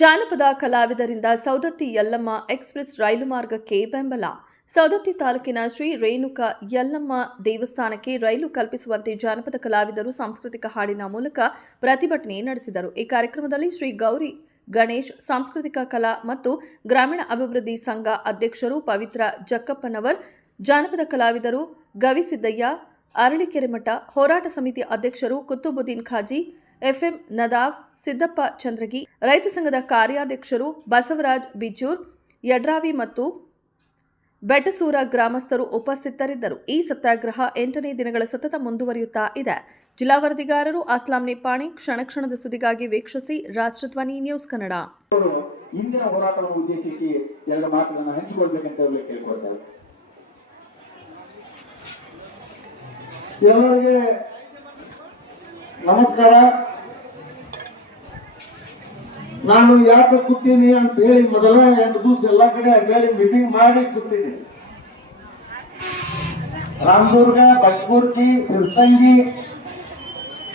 ಜಾನಪದ ಕಲಾವಿದರಿಂದ ಸೌದತ್ತಿ ಯಲ್ಲಮ್ಮ ಎಕ್ಸ್ಪ್ರೆಸ್ ರೈಲು ಮಾರ್ಗಕ್ಕೆ ಬೆಂಬಲ. ಸೌದತ್ತಿ ತಾಲೂಕಿನ ಶ್ರೀ ರೇಣುಕಾ ಯಲ್ಲಮ್ಮ ದೇವಸ್ಥಾನಕ್ಕೆ ರೈಲು ಕಲ್ಪಿಸುವಂತೆ ಜಾನಪದ ಕಲಾವಿದರು ಸಾಂಸ್ಕೃತಿಕ ಹಾಡಿನ ಮೂಲಕ ಪ್ರತಿಭಟನೆ ನಡೆಸಿದರು. ಈ ಕಾರ್ಯಕ್ರಮದಲ್ಲಿ ಶ್ರೀ ಗೌರಿ ಗಣೇಶ್, ಸಾಂಸ್ಕೃತಿಕ ಕಲಾ ಮತ್ತು ಗ್ರಾಮೀಣ ಅಭಿವೃದ್ಧಿ ಸಂಘ ಅಧ್ಯಕ್ಷರು ಪವಿತ್ರ ಜಕ್ಕಪ್ಪನವರ್, ಜಾನಪದ ಕಲಾವಿದರು ಗವಿಸಿದ್ದಯ್ಯ, ಅರಳಿಕೆರೆ ಮಠ, ಹೋರಾಟ ಸಮಿತಿ ಅಧ್ಯಕ್ಷರು ಕುತುಬುದ್ದೀನ್ ಖಾಜಿ ಎಫ್ಎಂ ನದಾವ್ ಸಿದ್ದಪ್ಪ ಚಂದ್ರಗಿ ರೈತ ಸಂಘದ ಕಾರ್ಯಾಧ್ಯಕ್ಷರು ಬಸವರಾಜ್ ಬಿಜೂರ್ ಯಡ್ರಾವಿ ಮತ್ತು ಬೆಟಸೂರ ಗ್ರಾಮಸ್ಥರು ಉಪಸ್ಥಿತರಿದ್ದರು. ಈ ಸತ್ಯಾಗ್ರಹ ಎಂಟನೇ ದಿನಗಳ ಸತತ ಮುಂದುವರಿಯುತ್ತಾ ಇದೆ. ಜಿಲ್ಲಾ ವರದಿಗಾರರು ಅಸ್ಲಾಂ ನಿಪಾಣಿ ಕ್ಷಣ ಕ್ಷಣದ ಸುದ್ದಿಗಾಗಿ ವೀಕ್ಷಿಸಿ ರಾಷ್ಟ್ರಧ್ವನಿ ನ್ಯೂಸ್ ಕನ್ನಡ. ಅವರು ಇಂದಿನ ಹೋರಾಟವನ್ನು ಉದ್ದೇಶಿಸಿ ಎರಡು ಮಾತುಗಳನ್ನು ಹಂಚಿಕೊಳ್ಬೇಕಂತ ಕೇಳ್ಕೊಳ್ತಾರೆ. ನಮಸ್ಕಾರ. ನಾನು ಯಾಕೆ ಕೂತೀನಿ ಅಂತ ಹೇಳಿ ಮೊದಲ ಎರಡು ದಿವಸ ಎಲ್ಲ ಕಡೆ ಅಡ್ಡಾಡಿ ಮೀಟಿಂಗ್ ಮಾಡಿ ಕೂತೀನಿ. ರಾಮದುರ್ಗ ಭಟ್ಪೂರ್ತಿ ಸಿರ್ಸಂಗಿ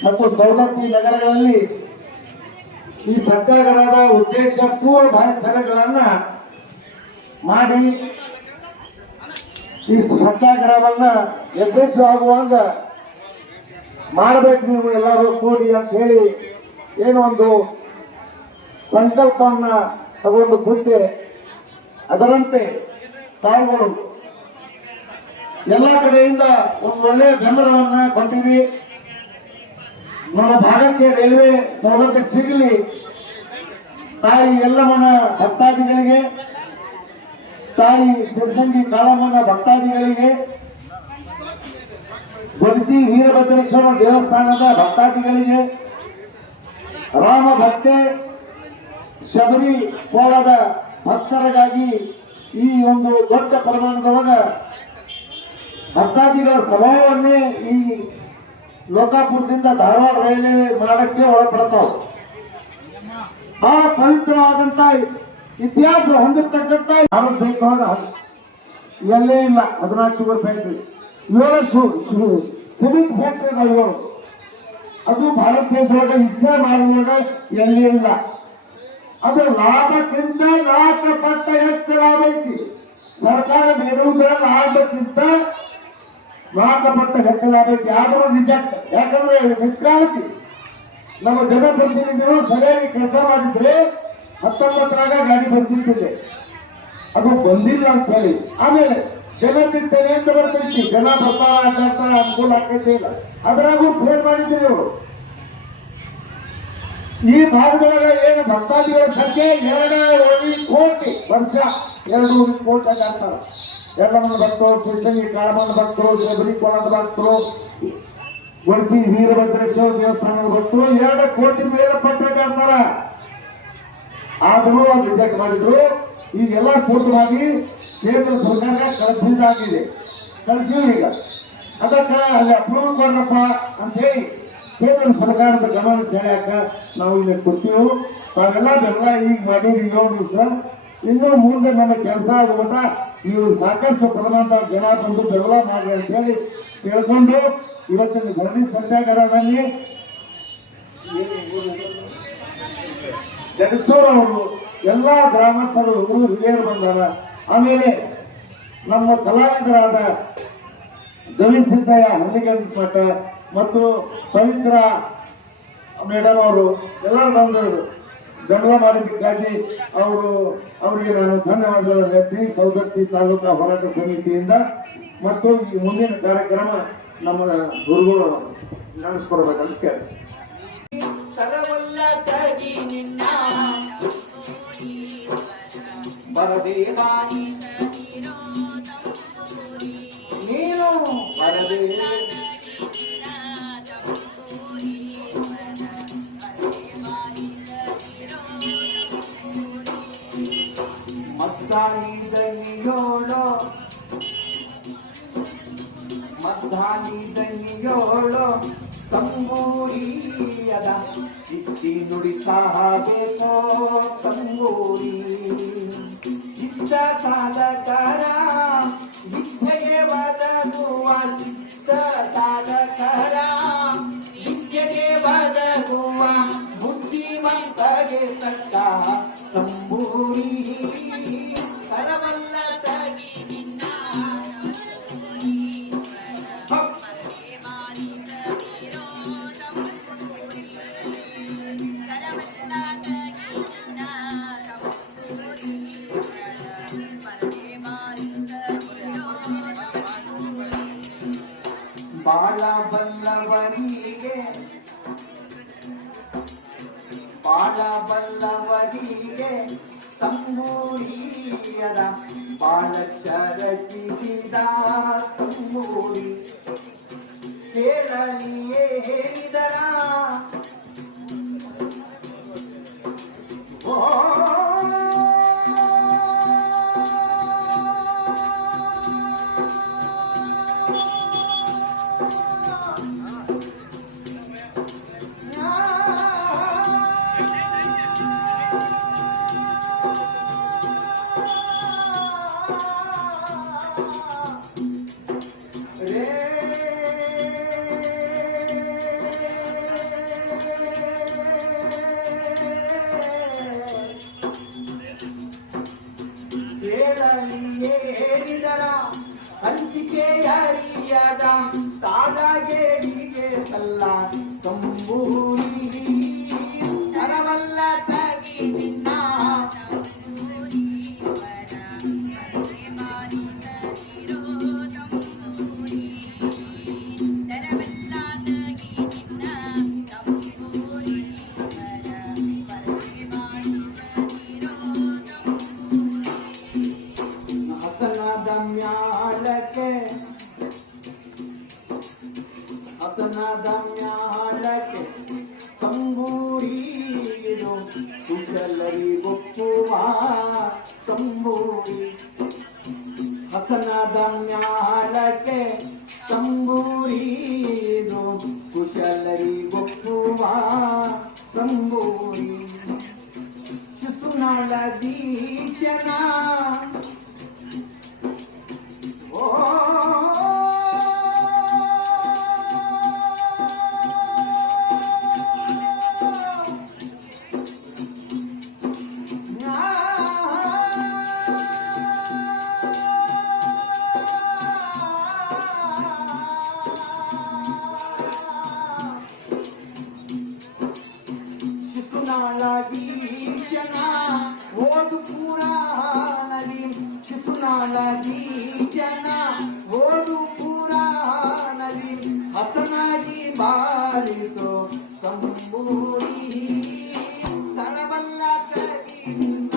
ಮತ್ತು ಸೌದತ್ತಿ ನಗರಗಳಲ್ಲಿ ಈ ಸತ್ಯಾಗ್ರಹದ ಉದ್ದೇಶ ಪೂರ್ವಭಾವಿ ಸಭೆಗಳನ್ನ ಮಾಡಿ ಈ ಸತ್ಯಾಗ್ರಹವನ್ನ ಯಶಸ್ವಿ ಆಗುವಾಗ ಮಾಡ್ಬೇಕು ನೀವು ಎಲ್ಲರೂ ಕೂಡಿ ಅಂತ ಹೇಳಿ ಏನೋ ಒಂದು ಸಂಕಲ್ಪವನ್ನ ತಗೊಂಡು ಕೂತೆ ಅದರಂತೆ ತಾವುಗಳು ಎಲ್ಲ ಕಡೆಯಿಂದ ಒಂದು ಒಳ್ಳೆಯ ಬೆಂಬಲವನ್ನ ಕೊಟ್ಟಿವಿ ನಮ್ಮ ಭಾಗಕ್ಕೆ ರೈಲ್ವೆ ಸೌಲಭ್ಯ ಸಿಗಲಿ. ತಾಯಿ ಎಲ್ಲಮ್ಮನ ಭಕ್ತಾದಿಗಳಿಗೆ, ತಾಯಿ ಸಿರ್ಸಂಗಿ ಕಾಳಮ್ಮನ ಭಕ್ತಾದಿಗಳಿಗೆ ಗೊಡಚಿ ವೀರಭದ್ರೇಶ್ವರ ದೇವಸ್ಥಾನದ ಭಕ್ತಾದಿಗಳಿಗೆ ರಾಮ ಭಕ್ತೆ ಶಬರಿ ಕೋಲದ ಭಕ್ತರಿಗಾಗಿ ಈ ಒಂದು ದೊಡ್ಡ ಪ್ರಮಾಣದೊಳಗ ಭಕ್ತಾದಿಗಳ ಸ್ವಭಾವವನ್ನೇ ಈ ಲೋಕಾಪುರದಿಂದ ಧಾರವಾಡ ರೈಲ್ವೆ ಮಾಡಕ್ಕೆ ಒಳಪಡ್ತಾವ. ಬಹಳ ಪವಿತ್ರವಾದಂತ ಇತಿಹಾಸ ಹೊಂದಿರ್ತಕ್ಕಂತ ಯಾರು ಬೇಕಾದ ಎಲ್ಲೇ ಇಲ್ಲ. ಹದಿನಾಲ್ಕು ಶುಗರ್ ಫ್ಯಾಕ್ಟ್ರಿ ಏಳು ಸಿಮೆಂಟ್ ಫ್ಯಾಕ್ಟ್ರಿ ಏಳು ಅದು ಭಾರತ ದೇಶದೊಳಗೆ ಇಚ್ಛೆ ಮಾಡುವಾಗ ಎಲ್ಲಿ ಇಲ್ಲ. ಅದು ಲಾಭಕ್ಕಿಂತ ನಾಲ್ಕು ಪಟ್ಟ ಹೆಚ್ಚು ಲಾಭ ಐತಿ ಸರ್ಕಾರ ನೀಡುವುದರ ಲಾಭಕ್ಕಿಂತ ನಾಲ್ಕು ಪಟ್ಟ ಹೆಚ್ಚು ಲಾಭ ಐತಿ ಆದರೂ ರಿಜೆಕ್ಟ್ ಯಾಕಂದ್ರೆ ನಿಷ್ಕಾಳಜಿ. ನಮ್ಮ ಜನಪ್ರತಿನಿಧಿಗಳು ಸರಿಯಾಗಿ ಕೆಲಸ ಮಾಡಿದ್ರೆ ಹತ್ತೊಂಬತ್ತರಾಗ ಗಾಡಿ ಬರ್ತಿದ್ದಿದೆ ಅದು ಬಂದಿಲ್ಲ ಅಂತ ಹೇಳಿ. ಆಮೇಲೆ ಜನ ತಿಂತೇನೆ ಅಂತ ಬರ್ತೈತಿ ಜನ ಬರ್ತಾರ ಆಟಾಡ್ತಾರ ಅನುಕೂಲ ಆಕೈತಿ ಇಲ್ಲ. ಅದ್ರಾಗೂ ಫೇರ್ ಮಾಡಿದ್ರಿ ಅವರು ಈ ಭಾಗದೊಳಗ ಏನು ಭಕ್ತಾದಿಗಳ ಸಂಖ್ಯೆ? ಎರಡೂವರೆ ಕೋಟಿ. ವರ್ಷ ಎರಡೂವರೆ ಕೋಟಿ ಆಗ್ತಾರ ಎಲ್ಲಮ್ಮನ ಭಕ್ತರು ಶಿವಸಂಗಿ ಕಾಳಮನ ಭಕ್ತರು, ಶಬರಿ ಕೊಳದ ಭಕ್ತರು ಒಳಸಿ ವೀರಭದ್ರೇಶ್ವರ ದೇವಸ್ಥಾನದ ಭಕ್ತರು ಎರಡು ಕೋಟಿ ಮೇಲೆ ಪಟ್ಟಕ್ಕಾಗ್ತಾರ ಆದರೂ ರಿಜೆಕ್ಟ್ ಮಾಡಿದ್ರು. ಈಗೆಲ್ಲ ಸೂಕ್ತವಾಗಿ ಕೇಂದ್ರ ಸರ್ಕಾರ ಕಳಿಸಿದಾಗಿದೆ ಕಳಿಸಿವಿ ಈಗ. ಅದಕ್ಕೆ ಅಲ್ಲಿ ಅಪ್ರೂವ್ ಕೊಡ್ರಪ್ಪ ಅಂತೇಳಿ ಕೇಂದ್ರ ಸರ್ಕಾರದ ಗಮನ ಸೆಳೆಯಕ ನಾವು ಇಲ್ಲಿ ಕೊಡ್ತೀವಿ ತಾವೆಲ್ಲ ಬೆಲ್ಲ ಈಗ ಮಾಡಿರಿ ಏಳು ದಿವಸ ಇನ್ನು ಮುಂದೆ ನಮ್ಮ ಕೆಲಸ ಆಗುವಂತ ನೀವು ಸಾಕಷ್ಟು ಪ್ರಮಾಣದ ಜನ ಬಂದು ಬೆಲ್ಲ ಮಾಡಿ ಅಂತ ಹೇಳಿ ಕೇಳ್ಕೊಂಡು ಇವತ್ತಿನ ಧರಣಿ ಸತ್ಯಾಗ್ರಹದಲ್ಲಿ ಜಗಸೂರ್ ಅವರು, ಎಲ್ಲ ಗ್ರಾಮಸ್ಥರು ಹಿರಿಯರು ಬಂದಾರ. ಆಮೇಲೆ ನಮ್ಮ ಕಲಾವಿದರಾದ ಗವಿಸಿದ್ದಯ್ಯ ಹಳ್ಳಿಗಂಡ ಮಠ ಮತ್ತು ಪವಿತ್ರ ಮೇಡಮ್ ಅವರು ಎಲ್ಲರೂ ಬಂದು ಬೆಂಬಲ ಮಾಡಿದ್ದಕ್ಕಾಗಿ ಅವರು, ಅವರಿಗೆ ನಾನು ಧನ್ಯವಾದಗಳನ್ನು ಹೇಳ್ತೀನಿ. ಸೌದತ್ತಿ ತಾಲೂಕಾ ಹೋರಾಟ ಸಮಿತಿಯಿಂದ ಮತ್ತು ಈ ಮುಂದಿನ ಕಾರ್ಯಕ್ರಮ ನಮ್ಮ ಗುರುಗಳು ನಡೆಸ್ಕೊಡ್ಬೇಕಂತ ಕೇಳಿ ಬರದೇವಾನಿ ನೀನು ಬರದೇ ಮದ್ದಾನಿ ದನಿಯೋಳೋ ಮದ್ದಾನಿ ದನಿಯೋಳೋ ತಂಬೂರಿಯದ ಇತ್ತಿ ನುಡಿಸಬೇಕೋ ತಂಬೂರಿ ಇದ್ದ ಸಾಧಕರ ಬಲ್ಲವರಿಗೆ ಬಾಳ ಬಲ್ಲವರಿಗೆ ತಂಬೂರಿಯದ ಬಾಳ ಹಂಚಿಕೆ ಯಾರಿಯದ ತಾಳಗೇರಿಗೆ ಸಲ್ಲ ತಂಬೂರಿ ತಂಬೂರಿ ಹಸನದ ಮ್ಯಾಲಕ್ಕೆ ತಂಬೂರಿನು ಕುಶಲರಿ ಗೊಪ್ಪುವ ತಂಬೂರಿ ಶಿಶುನಾಳ ದೀಶನ ಶಿಶುನಾಳದೀಶನ ಓದು ಪುರಾಣದಿ ಹತನಾಗಿ ಬಾರಿಸೋ ತಂಬೂರಿ ತರವಲ್ಲ ತಗಿನ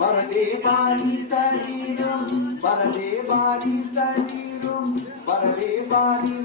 ಬರದೆ ಬಾರಿ ತಗಿರು ಬರದೆ ಬಾರಿ ತಗಿರು ಬರದೆ ಬಾರಿ ತಗಿರು